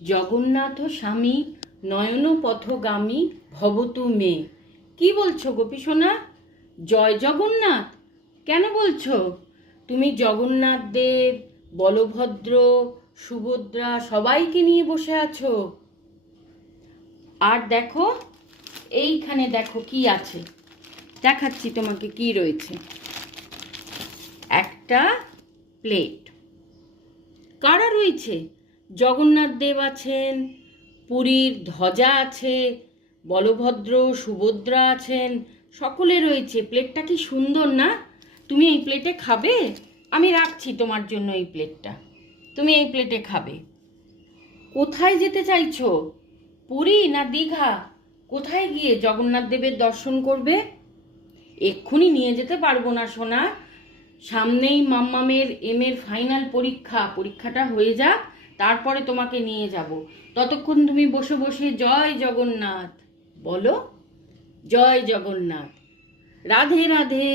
জগন্নাথ স্বামী নয়ন পথগামী ভবতু মে। কি বলছো গোপী সোনা? জয় জগন্নাথ কেন বলছো? তুমি জগন্নাথ দেব, বলভদ্র, সুভদ্রা সবাইকে নিয়ে বসে আছো। আর দেখো, এইখানে দেখো কি আছে, দেখাচ্ছি তোমাকে কি রয়েছে। একটা প্লেট। কারা রয়েছে? জগন্নাথ দেব আছেন, পুরীর ধ্বজা আছে, বলভদ্র সুভদ্রা আছেন, সকলে রয়েছে। প্লেটটা কি সুন্দর না? তুমি এই প্লেটে খাবে? আমি রাখছি তোমার জন্য এই প্লেটটা, তুমি এই প্লেটে খাবে। কোথায় যেতে চাইছো? পুরী না দীঘা? কোথায় গিয়ে জগন্নাথ দেবের দর্শন করবে? এক্ষুনি নিয়ে যেতে পারবো না সোনা, সামনেই মাম্মামের এর ফাইনাল পরীক্ষাটা হয়ে যাক, তারপরে তোমাকে নিয়ে যাব। ততক্ষণ তুমি বসে বসে জয় জগন্নাথ বলো। জয় জগন্নাথ। রাধে রাধে।